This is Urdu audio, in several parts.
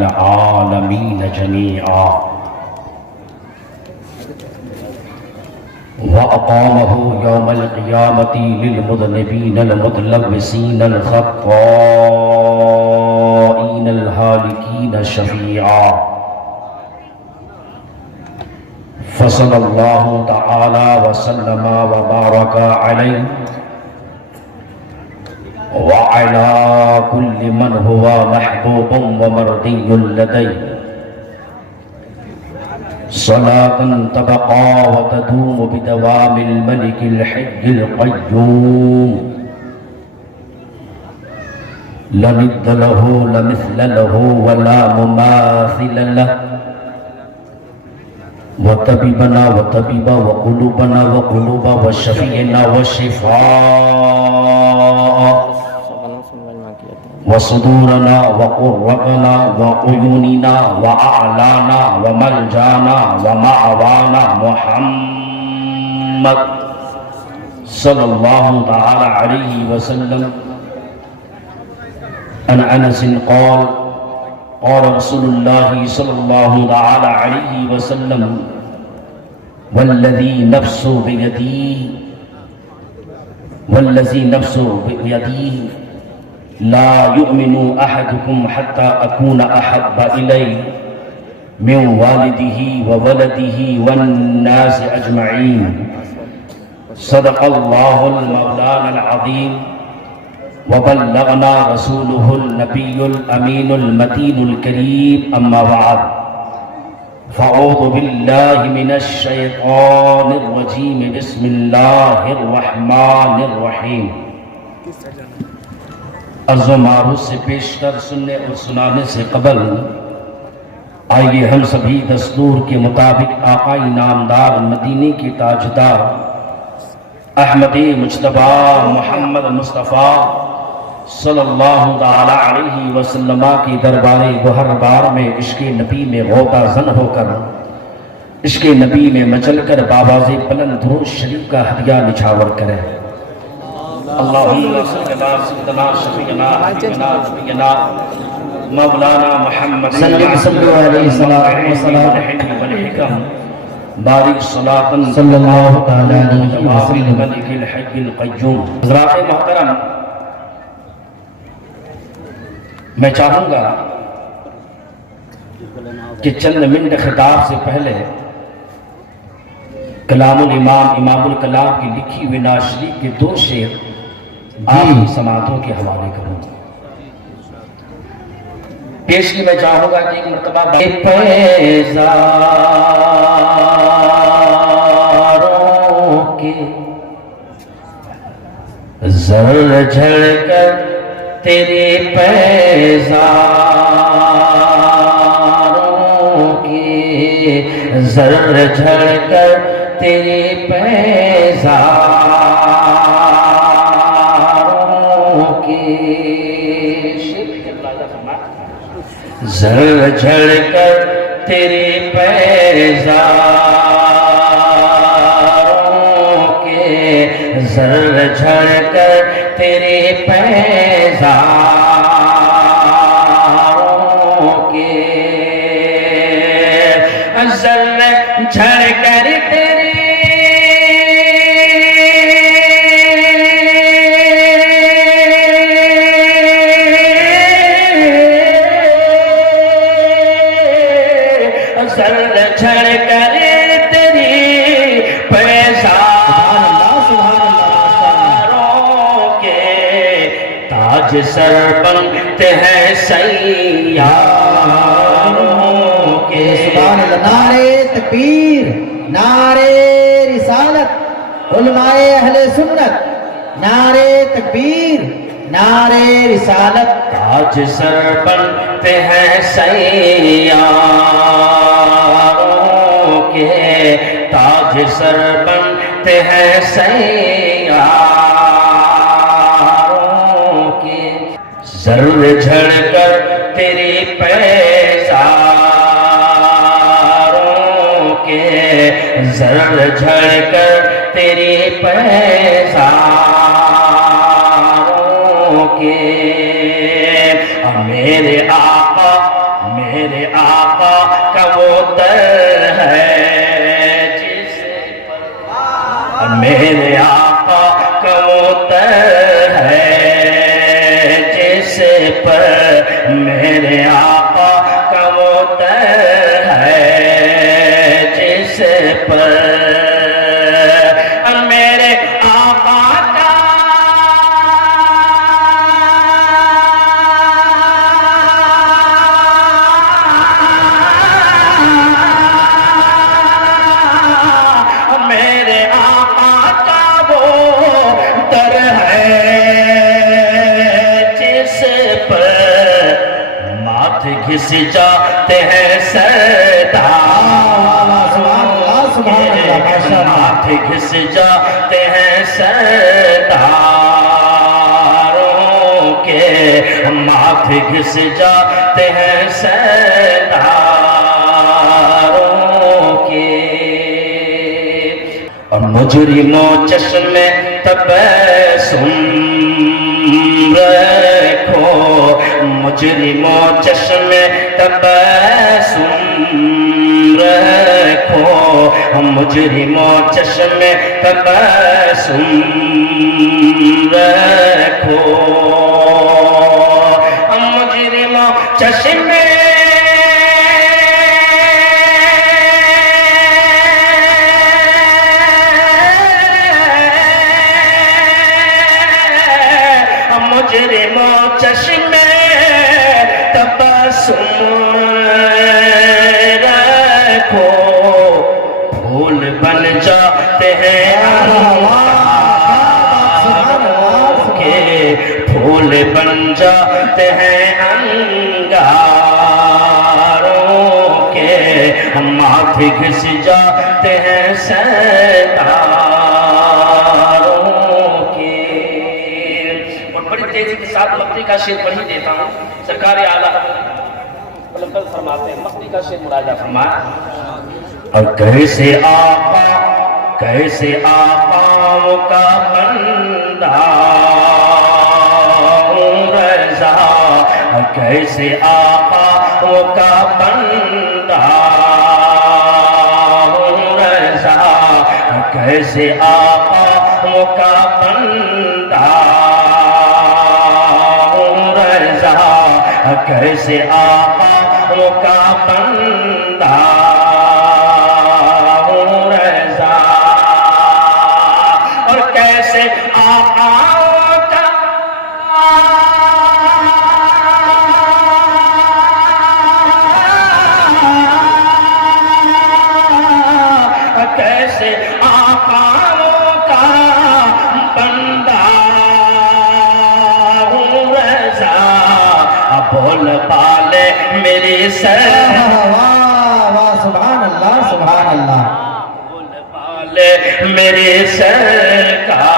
العالمين جميعا وأقامه يوم القيامة للمذنبين المتلبسين الخطائين الهالكين شفيعا فصلى الله تعالى وسلم وبارك عليه وعلى كل من هو محبوب ومرضي لديه صلاة تبقى وتدوم بدوام الملك الحي القيوم لا ند له لا مثل له ولا مماثل له وطبيبنا وطبيب وقلوبنا وقلوب وشفينا وشفاء وصدورنا وقرتنا وعيوننا وأعلانا وملجانا ومأوانا محمد صلى الله تعالى عليه وسلم. عن أنس قال قال رسول الله صلى الله تعالى عليه وسلم والذي نفس بيدي لا يؤمن أحدكم حتى أكون أحب إليه من والده وولده والناس أجمعين. صدق الله المولانا العظيم وبلغنا رسوله النبي الأمين المتين الكريم. أما بعد فأعوذ بالله من الشيطان الرجيم. بسم الله الرحمن الرحيم. عرض و معروض سے پیشتر سننے اور سنانے سے قبل آئیے ہم سبھی دستور کے مطابق آقائی نامدار مدینے کی تاجدار احمد مجتبی محمد مصطفیٰ صلی اللہ علیہ وسلم کی دربار گوہر بار میں عشق نبی میں غوطہ زن ہو کر عشق نبی میں مچل کر باباز بلند درود شریف کا ہدیہ نچھاور کرے. اللہم صلی اللہ سیدنا شفیعنا حبیبنا نبینا مولانا محمد صلی اللہ علیہ وسلم بارک صلاة صلی اللہ علیہ وسلم. الملک الحی القیوم. حضرات محترم، میں چاہوں گا کہ چند منٹ خطاب سے پہلے کلام الامام امام الکلام کی لکھی ہوئی نعت شریف کے دو شعر آپ کی سماعتوں کے حوالے کروں. پیش کی میں چاہوں گا کہ ایک مرتبہ پیزاروں کے زر جھڑ کر تیرے پیزاروں کے زر جھڑ کر تیرے پیزاروں کے زر جھڑ کر تیرے پیزاروں کے زر جھڑ کر تیرے پیزاروں کے زر جھڑ کر تیرے زر جھڑ کر تیری پیزاروں کے تاج سر بنتے ہیں سیاروں کے. سبحان اللہ. نعرے تکبیر، نعرے رسالت، علماء اہل سنت، نعرے تکبیر، نعرے رسالت. تاج سر بنتے ہیں سیاروں کے تاج سر بنتے ہیں سیاروں کے زر جھڑ کر تیری پیزاروں کے زر جھڑ کر تیری پیزاروں کے. میرے آقا میرے آقا کا وہ در ہے جسے پر میرے آقا کا وہ در ہے جسے پر میرے آقا کا وہ در ہے جسے پر میرے آقا کا میرے آقا کا وہ در ہے جس پر ماتھے گھس جاتے ہیں سردار ماتھے گھس جاتے ہیں سرداروں کے ماتھے گھس جاتے ہیں سرداروں کے اور مجرموں چشم تبسم رکھو مجرموں چشم تبسم رکھو مجرموں چشم تبسم رکھو مجرموں چشم مجرموں چشم تبسم رکھو پھول بن جاتے ہیں انگاروں کے پھول بن جاتے ہیں انگاروں کے ماتھے گھس جاتے ہیں ستاروں کے اور بڑی تیزی کے ساتھ مقطع کا شعر پڑھ ہی دیتا ہوں سرکار اعلیٰ ملکل فرماتے ہیں مقطع کا شعر مراجعہ فرمائے اور کیسے آقاؤں کا بندہ ہوں رضا کیسے آقاؤں کا بندہ ہوں رضا کیسے آقاؤں کا بندہ ہوں رضا کیسے آقاؤں کا بندہ کیسے آقاؤں کا کیسے آقاؤں کا بندہ ہوں رضا بول پالے میری سبحان اللہ سبحان اللہ میرے سرکاروں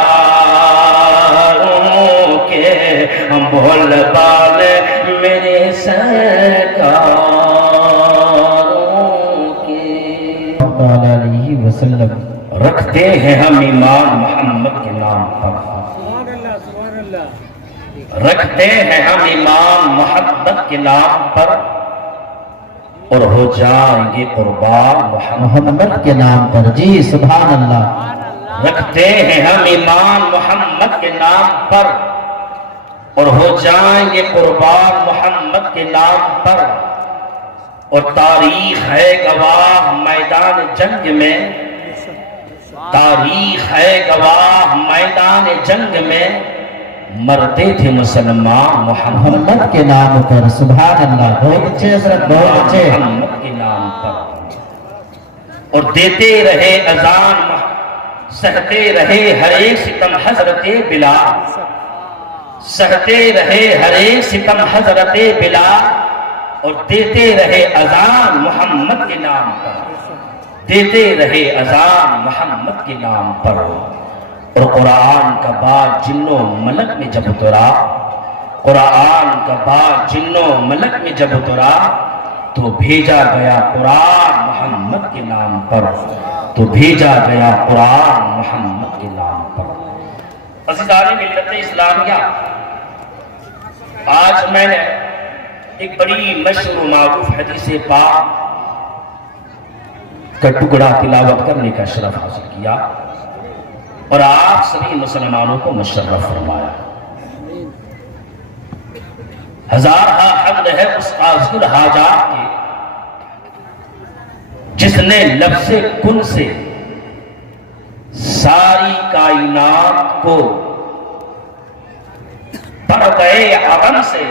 کے بول بال میرے سرکاروں کے علیہ وسلم رکھتے ہیں ہم ایمان محمد کے نام پر رکھتے ہیں ہم ایمان محمد کے نام پر اور ہو جائیں گے قربان محمد کے نام پر جی سبحان اللہ رکھتے ہیں ہم ایمان محمد کے نام پر اور ہو جائیں گے قربان محمد کے نام پر اور تاریخ ہے گواہ میدان جنگ میں تاریخ ہے گواہ میدان جنگ میں مرتے تھے مسلمان محمد کے نام پر سبحان اللہ بہت اچھے حضرت بہت اچھے محمد کے نام پر اور دیتے رہے اذان سہتے رہے ہر ایک ستم حضرت بلال سہتے رہے ہر ایک ستم حضرت بلال اور دیتے رہے اذان محمد کے نام پر دیتے رہے اذان محمد کے نام پر اور قرآن کا بات جنوں ملک میں جب اترا قرآن کا بات جنوں ملک میں جب اترا تو بھیجا گیا قرآن محمد کے نام پر تو بھیجا گیا قرآن محمد کے نام پر عزیزان ملت اسلامیہ آج میں نے ایک بڑی مشہور و معروف حدیث پاک کا ٹکڑا تلاوت کرنے کا شرف حاصل کیا اور آپ سبھی مسلمانوں کو مشرف فرمایا۔ ہزارہا حمد ہے اس قاضی الحاجات کے جس نے لفظ کن سے ساری کائنات کو پردہ عدم سے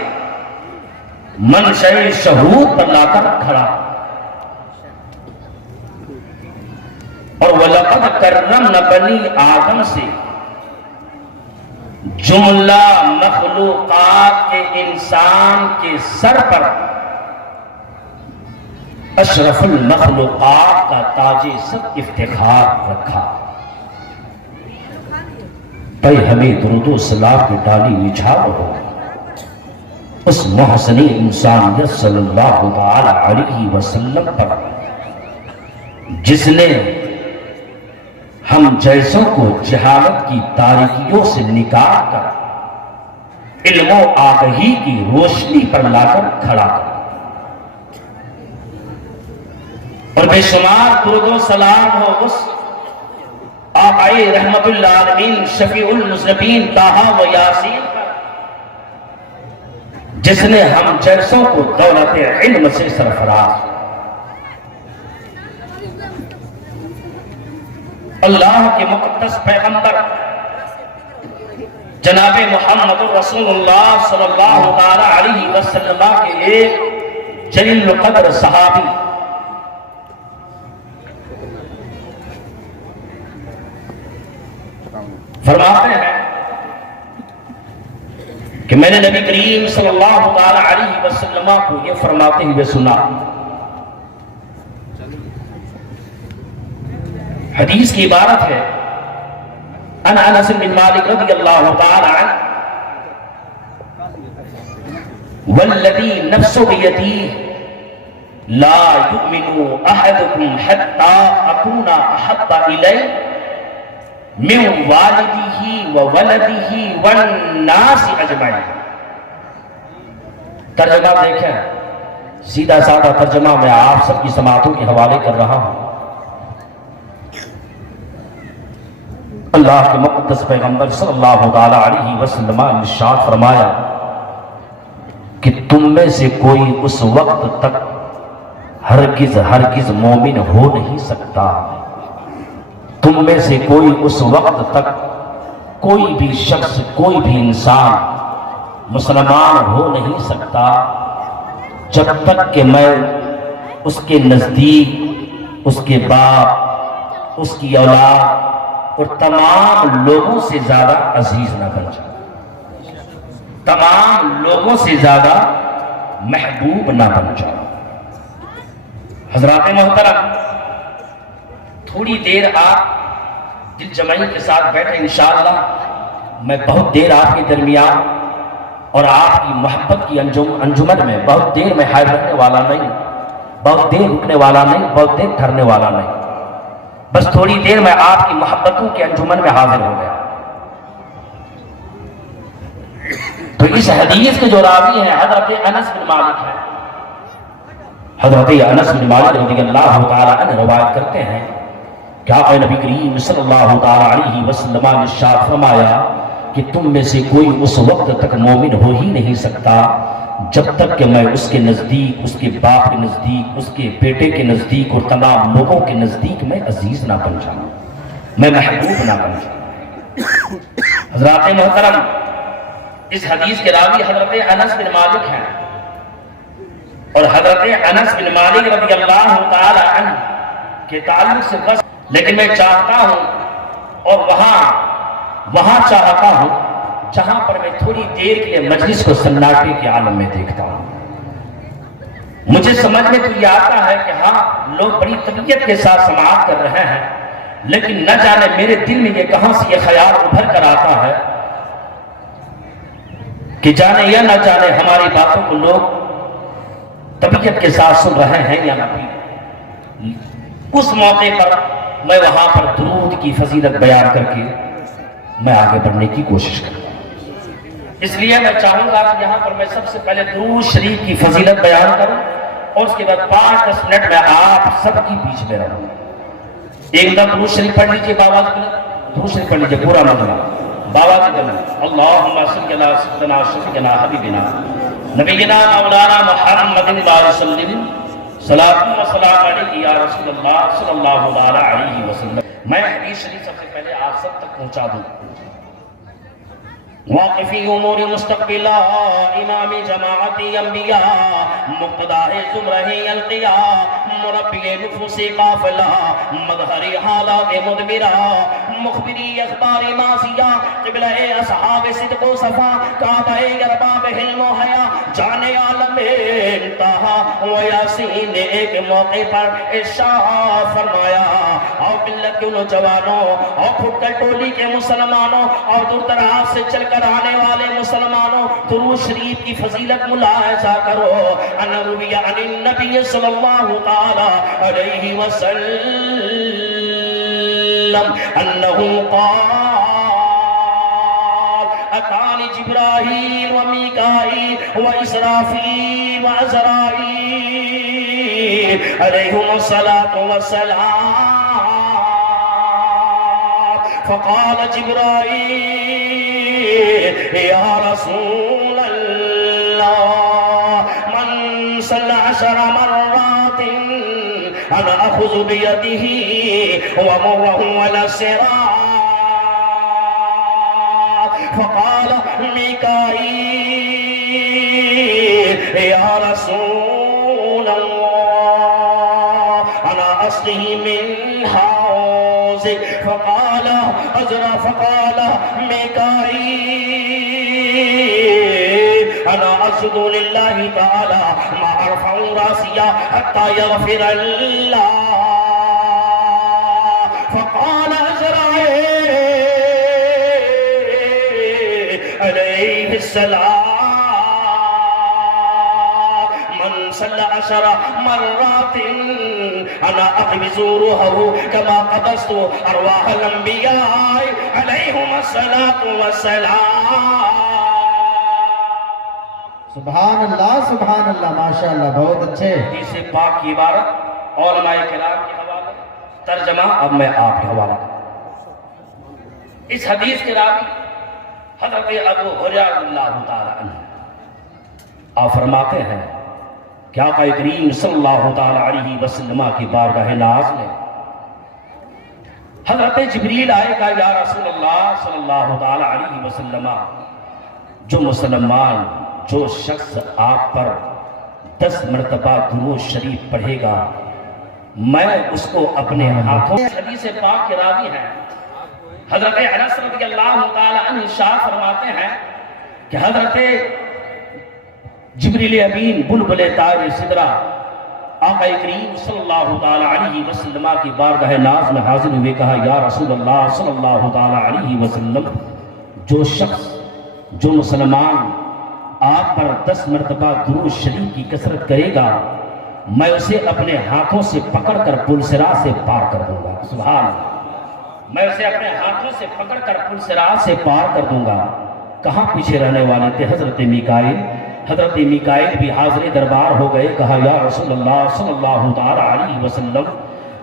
منشأ شہود پر لا کر کھڑا، اور وَلَقَدْ كَرَّمْنَا بَنِي آدم سے جملہ مخلوقات کے انسان کے سر پر اشرف المخلوقات کا تاج سر افتخار رکھا۔ پہ ہمیں درود و سلام کی ڈالی نچھاور ہو اس محسن انسانیت صلی اللہ تعالی علیہ وسلم پر جس نے ہم جیسوں کو جہالت کی تاریکیوں سے نکال کر علم و آگہی کی روشنی پر لا کر کھڑا کر، اور بے شمار درود و سلام ہو اس آقائے رحمت العالمین شفیع المذنبین طٰہٰ و یاسین پر جس نے ہم جیسوں کو دولت علم سے سرفراز۔ اللہ کے مقدس پیغمبر جناب محمد رسول اللہ صلی اللہ تعالی علیہ وسلم کے ایک جلیل القدر صحابی فرماتے ہیں کہ میں نے نبی کریم صلی اللہ تعالی علیہ وسلم کو یہ فرماتے ہوئے سنا۔ حدیث کی عبارت ہے ان انس بن مالک رضی اللہ تعالی عنہ والذی نفس بیدیہ لا یؤمن احدکم حتی اکون احب الیہ من والدہ وولدہ والناس اجمعین۔ ترجمہ دیکھیں، سیدھا سادہ ترجمہ میں آپ سب کی سماعتوں کے حوالے کر رہا ہوں۔ اللہ کے مقدس پیغمبر صلی اللہ تعالی علیہ وسلم نے ارشاد فرمایا کہ تم میں سے کوئی اس وقت تک ہرگز مومن ہو نہیں سکتا، تم میں سے کوئی اس وقت تک کوئی بھی شخص کوئی بھی انسان مسلمان ہو نہیں سکتا جب تک کہ میں اس کے نزدیک اس کے باپ اس کی اولاد اور تمام لوگوں سے زیادہ عزیز نہ بن جائے، تمام لوگوں سے زیادہ محبوب نہ بن جائے۔ حضرات محترم، تھوڑی دیر آپ دل جمعی کے ساتھ بیٹھے، انشاءاللہ میں بہت دیر آپ کے درمیان اور آپ کی محبت کی انجمن میں بہت دیر میں حاضر رہنے والا نہیں، بہت دیر رکنے والا نہیں، بہت دیر ٹھہرنے والا نہیں، بس تھوڑی دیر میں آپ کی محبتوں کے انجمن میں حاضر ہو گیا۔ تو اس حدیث کے جو راوی ہیں حضرت انس بن مالک ہیں، حضرت انس بن مالک رضی اللہ تعالی عنہ روایت کرتے ہیں کہ آقا نبی کریم صلی اللہ تعالی علیہ وسلم نے ارشاد فرمایا کہ تم میں سے کوئی اس وقت تک مومن ہو ہی نہیں سکتا جب تک کہ میں اس کے نزدیک، اس کے باپ کے نزدیک، اس کے بیٹے کے نزدیک اور تمام لوگوں کے نزدیک میں عزیز نہ بن جاؤں، میں محبوب نہ بن جاؤں۔ حضرات محترم، اس حدیث کے راوی حضرت انس بن مالک ہیں، اور حضرت انس بن مالک رضی اللہ تعالی عنہ کے تعلق سے بس، لیکن میں چاہتا ہوں اور وہاں چاہتا ہوں جہاں پر میں تھوڑی دیر کے لیے مجلس کو سناٹے کے عالم میں دیکھتا ہوں۔ مجھے سمجھ میں تو یہ آتا ہے کہ ہاں لوگ بڑی طبیعت کے ساتھ سماعت کر رہے ہیں، لیکن نہ جانے میرے دل میں یہ کہاں سے یہ خیال ابھر کر آتا ہے کہ جانے یا نہ جانے ہماری باتوں کو لوگ طبیعت کے ساتھ سن رہے ہیں یا نہ بھی۔ اس موقع پر میں وہاں پر درود کی فضیلت بیان کر کے میں آگے بڑھنے کی کوشش کرتا ہوں۔ اس لیے میں چاہوں گا کہ یہاں پر میں سب سے پہلے درود شریف کی فضیلت بیان کروں اور اس کے بعد 5-10 منٹ میں آپ سب کی بیچ میں رہوں. ایک دم درود شریف پڑھ لیجیے بابا کی، درود شریف پڑھ لیجیے پورا مطلب بابا کی دم. اللہم صلی علی سیدنا شفیعنا حبیبنا نبینا مولانا محمد وسلم صلاۃ و سلام علیک یا رسول اللہ صلی اللہ علیہ وسلم. میں حدیث شریف سب سے پہلے آپ سب تک پہنچا دوں. واقفی امور مستقبلہ امام جماعت انبیاء مقتداء زمرہ القیاء مربی نفوس قافلہ مظہر حالات مدبرہ مخبری اخبار ماضیہ قبلہ اصحاب صدق و صفا کعبہ ارباب حلم و حیا جان عالم انتہا و یاسین نے ایک موقع پر ارشاد فرمایا اور ملت کے نوجوانوں اور پھٹکل ٹولی کے مسلمانوں اور دور دراز سے چل کر آنے والے مسلمانوں درود شریف کی فضیلت ملاحظہ کرو. ان روی عن النبی صلی اللہ تعالی علیہ وسلم انہ قال اتانی جبرائیل و میکائیل و اسرافیل و عزرائیل علیہم الصلاۃ والسلام فقال جبرائیل یا رسول اللہ من صلی 10 مرات انا اخذ بیدہ ومرہ علی الصراط فقال میکائیل یا رسول اللہ انا اسقہ من حوضک فقال عزرا فقال میکائیل انا اسجد للہ تعالی ما ارفع راسیا حتی یغفر اللہ فقال عزرائیل علیہ السلام من صلی 10 مرات انا اقبض روحه كما قبضت ارواح الانبیاء علیہم الصلاۃ والسلام. سبحان اللہ ماشاءاللہ بہت اچھے. حدیث پاک کی عبارت علماء کرام کے حوالے ترجمہ اب میں آپ کے حوالے. اس حدیث کے راوی حضرت ابو ہریرہ رضی اللہ تعالی عنہ آپ فرماتے ہیں کہ آقا کریم صلی اللہ تعالی علیہ وسلم کی بارگاہ ناز میں حضرت جبریل آئے کہا یا رسول اللہ صلی اللہ تعالی علیہ وسلم جو مسلمان جو شخص آپ پر 10 مرتبہ درود شریف پڑھے گا میں اس کو اپنے ہاتھوں. حدیث پاک کے راوی ہیں حضرت انس رضی اللہ تعالی عنہ ارشاد فرماتے ہیں کہ حضرت جبریل امین بلبل طائر سدرہ آقا کریم صلی اللہ تعالی علیہ وسلم کی بارگاہ ناز میں حاضر ہوئے کہا یا رسول اللہ صلی اللہ تعالی علیہ وسلم جو شخص جو مسلمان آپ پر 10 مرتبہ درود شریف کی کثرت کرے گا میں اسے اپنے ہاتھوں سے پکڑ کر پل صراط سے پار کر دوں گا. سبحان اللہ. میں اسے اپنے ہاتھوں سے پکڑ کر پل صراط سے پار کر دوں گا. کہاں پیچھے رہنے والے تھے حضرت میکائیل. حضرت میکائیل بھی حاضر دربار ہو گئے. کہا یا رسول اللہ صلی اللہ تعالی علیہ وسلم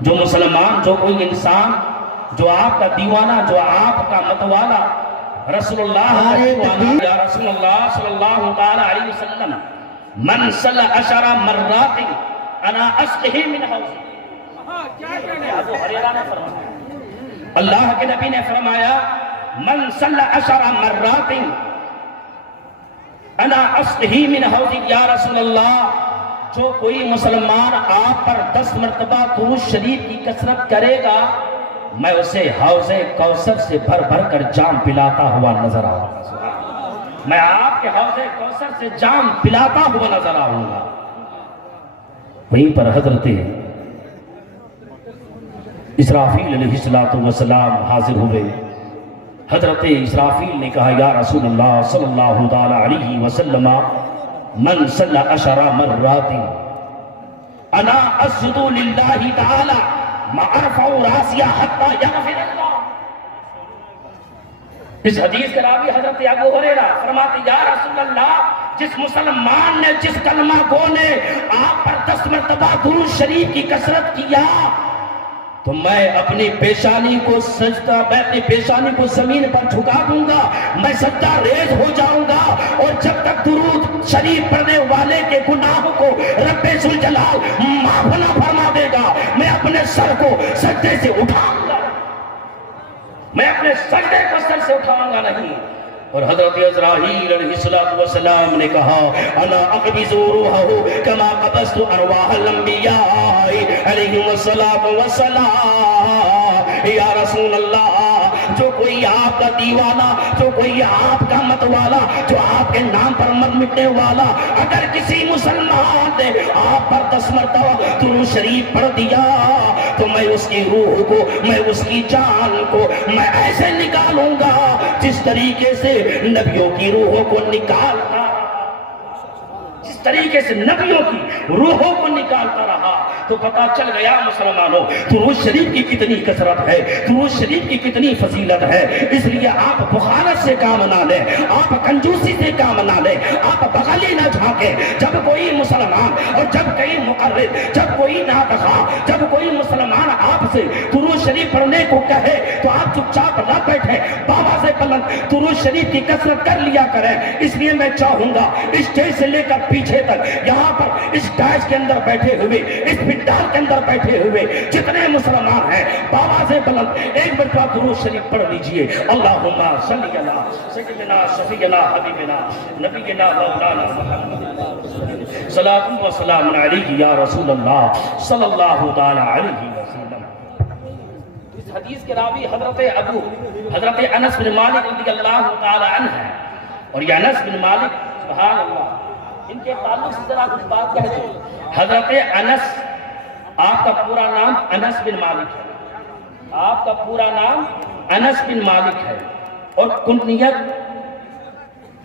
جو مسلمان جو کوئی انسان جو آپ کا دیوانہ جو آپ کا متوالا رسول اللہ یا رسول اللہ صلی اللہ تعالی علیہ وسلم من صلی 10 مرات انا اسقہ من حوضی. ابو ہریرہ نے فرمایا اللہ کے نبی نے فرمایا من صلی 10 مرات انا اسقہ من حوضی. یا رسول اللہ جو کوئی مسلمان آپ پر 10 مرتبہ درود شریف کی کثرت کرے گا میں اسے حوض کوثر سے بھر بھر کر جام پلاتا ہوا نظر آؤں گا. میں آپ کے حوض کوثر سے جام پلاتا ہوا نظر آؤں گا. وہیں پر حضرت اسرافیل علیہ السلام حاضر ہوئے. حضرت اسرافیل نے کہا یا رسول اللہ صلی اللہ تعالی علیہ وسلم من صلی 10 مرات انا اسجد للہ تعالی ما ارفع راسیا حتی یغفر اللہ. اس حدیث کے راوی حضرت ابو ہریرہ فرماتے یا رسول اللہ جس مسلمان نے جس کلمہ گو نے آپ پر 10 مرتبہ درود شریف کی کثرت کیا تو میں اپنی پیشانی کو زمین پر جھکا دوں گا، میں سجدہ ریز ہو جاؤں گا، اور جب تک درود شریف پڑھنے والے کے گناہوں کو رب ذوالجلال معاف نہ فرما دے گا میں اپنے سر کو سجدے سے اٹھاؤں گا، میں اپنے سجدے کو سر سے اٹھاؤں گا نہیں۔ اور حضرت عزرائیل علیہ السلام نے کہا انا اقبض روحہ کما قبضت ارواح الانبیاء علیہم السلام۔ یا رسول اللہ جو کوئی آپ کا دیوانہ، جو کوئی آپ کا مت والا، جو آپ کے نام پر مت مٹنے والا اگر کسی مسلمان نے آپ پر 10 مرتبہ درود شریف پڑھ دیا تو میں اس کی روح کو، میں اس کی جان کو میں ایسے نکالوں گا جس طریقے سے نبیوں کی روحوں کو نکالتا، جس طریقے سے نبیوں کی روحوں کو نکالتا رہا۔ تو پتا چل گیا مسلمانوں درود شریف کی کتنی کثرت ہے، درود شریف کی کتنی فضیلت ہے۔ اس لیے آپ بخارت سے کام نہ لیں، آپ کنجوسی سے کام نہ لیں، آپ بغلی نہ جھانکیں۔ جب کوئی مسلمان اور جب کوئی مقرر، جب کوئی ناطقہ، جب کوئی مسلمان آپ سے درود شریف پڑھنے کو کہے تو آپ چپ چاپ نہ بیٹھیں، بابا سے بلند درود شریف کی کثرت کر لیا کریں۔ اس لیے میں چاہوں گا اسٹیج سے لے کر پیچھے تک، یہاں پر اس ڈائش کے اندر بیٹھے ہوئے، اس پنڈال کے اندر بیٹھے ہوئے جتنے مسلمان ہیں بابا سے بلند ایک مرتبہ درود شریف پڑھ لیجئے۔ اللہم صلی علی سیدنا شفیعنا حبیبنا نبینا مولانا محمد صلاۃ و سلام علیہ یا رسول اللہ صلی اللہ تعالی علیہ وسلم۔ اس حدیث کے راوی حضرت انس بن مالک رضی اللہ تعالی عنہ ہے، اور یہ انس بن مالک سبحان اللہ ان کے تعلق سے ذرا کچھ بات کہہ دیں۔ حضرت انس، آپ کا پورا نام انس بن مالک ہے، آپ کا پورا نام انس بن مالک ہے، اور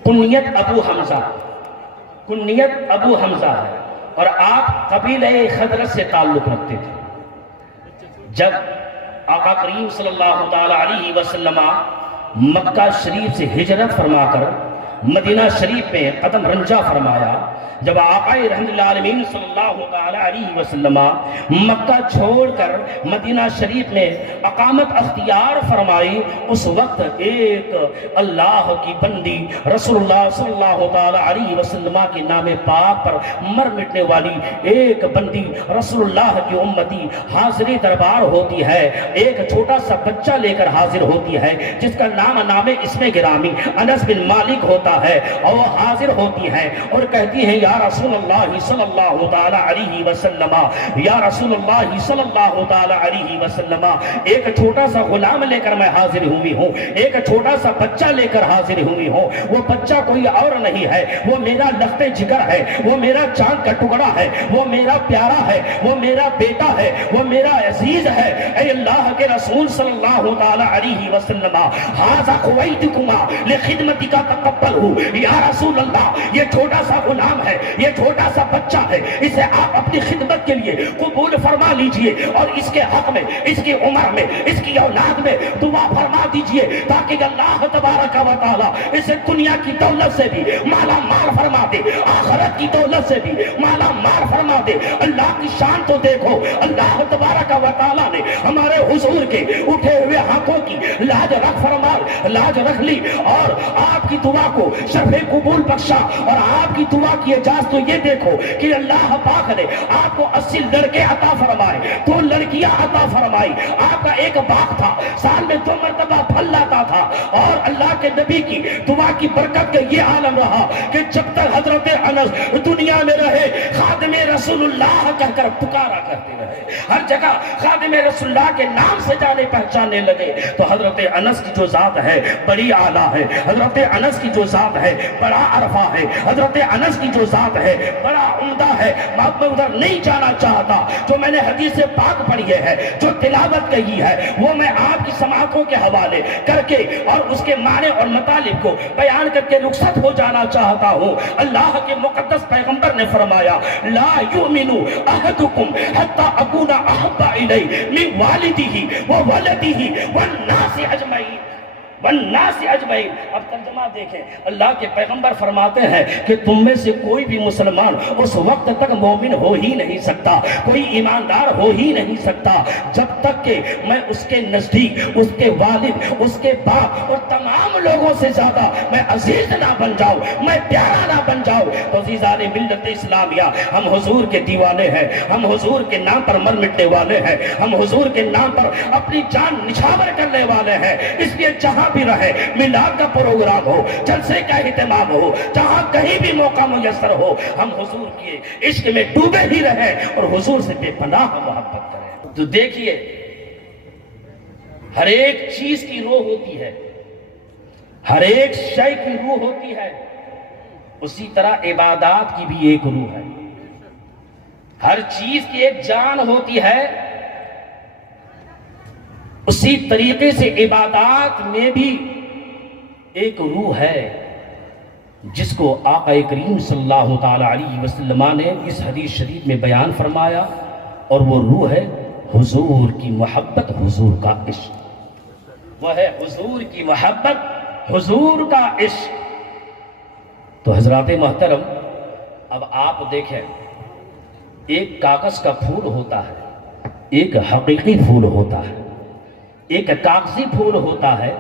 کنیت ابو حمزہ، کنیت ابو حمزہ ہے، اور آپ قبیلہ خزرج سے تعلق رکھتے تھے۔ جب آقا کریم صلی اللہ تعالی علیہ وسلم مکہ شریف سے ہجرت فرما کر مدینہ شریف میں قدم رنجا فرمایا، جب آقا رحمت اللہ عالمین صلی اللہ تعالی علیہ وسلم مکہ چھوڑ کر مدینہ شریف میں اقامت اختیار فرمائی، اس وقت ایک اللہ کی بندی رسول اللہ صلی اللہ تعالی علیہ وسلم کے نام پاک پر مر مٹنے والی ایک بندی رسول اللہ کی امتی حاضری دربار ہوتی ہے، ایک چھوٹا سا بچہ لے کر حاضر ہوتی ہے جس کا نام اسم گرامی انس بن مالک ہوتا ہے، اور وہ حاضر ہوتی ہے اور کہتی ہے یا رسول اللہ صلی اللہ تعالی علیہ وسلم، یا رسول اللہ صلی اللہ تعالی علیہ وسلم، ایک چھوٹا سا غلام لے کر میں حاضر ہوئی ہوں، ایک چھوٹا سا بچہ لے کر حاضر ہوئی ہوں، وہ بچہ کوئی اور نہیں ہے، وہ میرا لخت جگر ہے، وہ میرا چاند کا ٹکڑا ہے، وہ میرا پیارا ہے، وہ میرا بیٹا ہے، وہ میرا عزیز ہے۔ اے اللہ کے رسول صلی اللہ تعالی علیہ وسلم، ھذا خویتکما لخدمتک تقبلہ، یا رسول اللہ یہ چھوٹا سا غلام ہے، یہ چھوٹا سا بچہ ہے، اسے آپ اپنی خدمت کے لیے قبول فرما لیجئے، اور اس کے حق میں، اس کی عمر میں، اس کی اولاد میں دعا فرما دیجئے تاکہ اللہ تبارک و تعالی اسے دنیا کی دولت سے بھی مالا مال فرما دے، آخرت کی دولت سے بھی مالا مال فرما دے۔ اللہ کی شان تو دیکھو، اللہ تبارک و تعالی نے ہمارے حضور کے اٹھے ہوئے ہاتھوں کی لاج رکھ لی، اور آپ کی دعا کو شرف قبول بخشا، اور آپ کی دعا کی اجازت تو یہ دیکھو کہ اللہ پاک نے آپ کو 80 لڑکے عطا فرمائے، 2 لڑکیاں عطا فرمائی، آپ کا ایک باغ تھا سال میں 2 مرتبہ پھل لاتا تھا، اور اللہ کے نبی کی دعا کی برکت کا یہ عالم رہا کہ جب تک حضرت انس دنیا میں رہے خادم رسول اللہ کہہ کر پکارا کرتے رہے، ہر جگہ خادم رسول اللہ کے نام سے جانے پہچانے لگے۔ تو حضرت انس کی جو ذات ہے بڑی اعلیٰ ہے، حضرت انس کی جو ذات ہے بڑا عرفہ ہے، حضرت انس کی جو ذات ہے بڑا عمدہ ہے۔ میں ادھر نہیں جانا چاہتا، جو میں نے حدیث پاک پڑھی ہے، جو تلاوت کہی ہے، وہ میں آپ کی سماعتوں کے حوالے کر کے اور اس کے معنی اور مطالب کو بیان کر کے رخصت ہو جانا چاہتا ہوں۔ اللہ کے مقدس پیغمبر نے فرمایا لا یؤمن احدکم حتی اکون احب الیہ من والدہ وولدہ والناس اجمعین، والناس اجمعین۔ اب ترجمہ دیکھیں، اللہ کے پیغمبر فرماتے ہیں کہ تم میں سے کوئی بھی مسلمان اس وقت تک مومن ہو ہی نہیں سکتا، کوئی ایماندار ہو ہی نہیں سکتا جب تک کہ میں اس کے نزدیک، اس کے والد، اس کے باپ اور تمام لوگوں سے زیادہ میں عزیز نہ بن جاؤں، میں پیارا نہ بن جاؤں۔ تو عزیزان ملت اسلامیہ، ہم حضور کے دیوانے ہیں، ہم حضور کے نام پر مر مٹنے والے ہیں، ہم حضور کے نام پر اپنی جان نچھاور کرنے والے ہیں۔ اس لیے جہاں بھی رہے، میلاد کا پروگرام ہو، جلسے کا اہتمام ہو، جہاں کہیں بھی موقع میسر ہو، ہم حضور کے عشق میں ڈوبے ہی رہیں اور حضور سے بے پناہ محبت کریں۔ تو دیکھیے، ہر ایک چیز کی روح ہوتی ہے، ہر ایک شے کی روح ہوتی ہے، اسی طرح عبادات کی بھی ایک روح ہے۔ ہر چیز کی ایک جان ہوتی ہے، اسی طریقے سے عبادات میں بھی ایک روح ہے، جس کو آقا کریم صلی اللہ تعالی علیہ وسلم نے اس حدیث شریف میں بیان فرمایا، اور وہ روح ہے حضور کی محبت، حضور کا عشق۔ وہ ہے حضور کی محبت، حضور کا عشق۔ تو حضرات محترم، اب آپ دیکھیں، ایک کاغذ کا پھول ہوتا ہے، ایک حقیقی پھول ہوتا ہے، ایک کاغذی پھول ہوتا ہے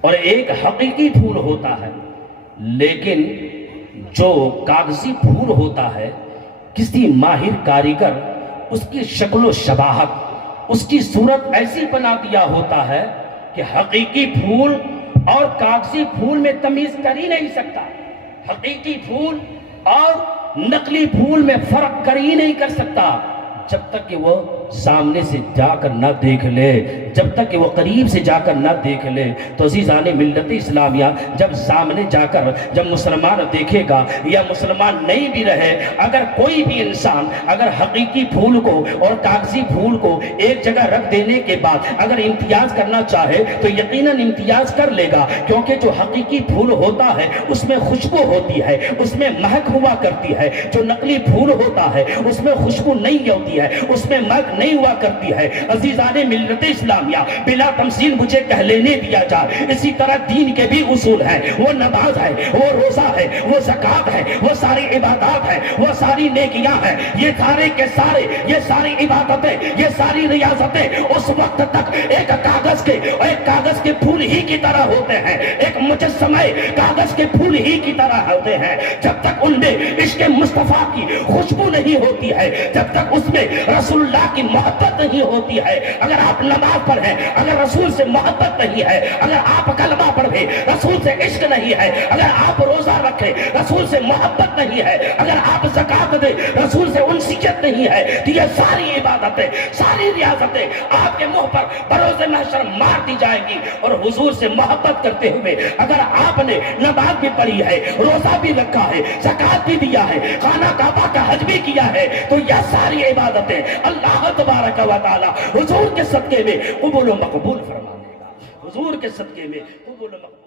اور ایک حقیقی پھول ہوتا ہے۔ لیکن جو کاغذی پھول ہوتا ہے، کسی ماہر کاریگر اس کی شکل و شباہت، اس کی صورت ایسی بنا دیا ہوتا ہے کہ حقیقی پھول اور کاغذی پھول میں تمیز کر ہی نہیں سکتا، حقیقی پھول اور نقلی پھول میں فرق کر ہی نہیں کر سکتا جب تک کہ وہ سامنے سے جا کر نہ دیکھ لے، جب تک کہ وہ قریب سے جا کر نہ دیکھ لے۔ تو عزیزان ملت اسلامیہ، جب سامنے جا کر جب مسلمان دیکھے گا یا مسلمان نہیں بھی رہے، اگر کوئی بھی انسان اگر حقیقی پھول کو اور کاغذی پھول کو ایک جگہ رکھ دینے کے بعد اگر امتیاز کرنا چاہے تو یقیناً امتیاز کر لے گا، کیونکہ جو حقیقی پھول ہوتا ہے اس میں خوشبو ہوتی ہے، اس میں مہک ہوا کرتی ہے۔ جو نقلی پھول ہوتا ہے اس میں خوشبو نہیں ہوتی ہے، اس میں مہک نہیں ہوا کرتی ہے۔ عزیزان ملت اسلامیہ، بلا تمثیل مجھے کہہ لینے دیا جائے، اسی طرح دین کے بھی اصول ہیں، وہ نماز ہے، وہ روزہ ہے، وہ زکوٰۃ ہے، وہ ساری عبادات ہے، وہ ساری نیکیاں ہیں، یہ سارے کے سارے، یہ ساری عبادتیں، یہ ساری ریاضتیں اس وقت تک ایک کاغذ کے پھول ہی کی طرح ہوتے ہیں، ایک مجسمہ کاغذ کے پھول ہی کی طرح ہوتے ہیں، جب تک ان میں عشق مصطفیٰ کی خوشبو نہیں ہوتی ہے، جب تک اس میں رسول اللہ کی محبت نہیں ہوتی ہے۔ اگر آپ نماز پڑھیں، اگر رسول سے محبت نہیں ہے، اگر آپ کلمہ پڑھیں، رسول سے عشق نہیں ہے، اگر آپ روزہ رکھیں، رسول سے محبت نہیں ہے، اگر آپ زکوٰۃ دیں، رسول سے انسیت نہیں ہے، تو یہ ساری عبادتیں، ساری ریاضتیں آپ کے منہ پر بروز محشر مار دی جائیں گی۔ اور حضور سے محبت کرتے ہوئے اگر آپ نے نماز بھی پڑھی ہے، روزہ بھی رکھا ہے، زکوٰۃ بھی دیا ہے، خانہ کعبہ کا حج بھی کیا ہے، تو یہ ساری عبادتیں اللہ تبارک و تعالی حضور کے صدقے میں قبول و مقبول فرما دے گا، حضور کے صدقے میں قبول و مقبول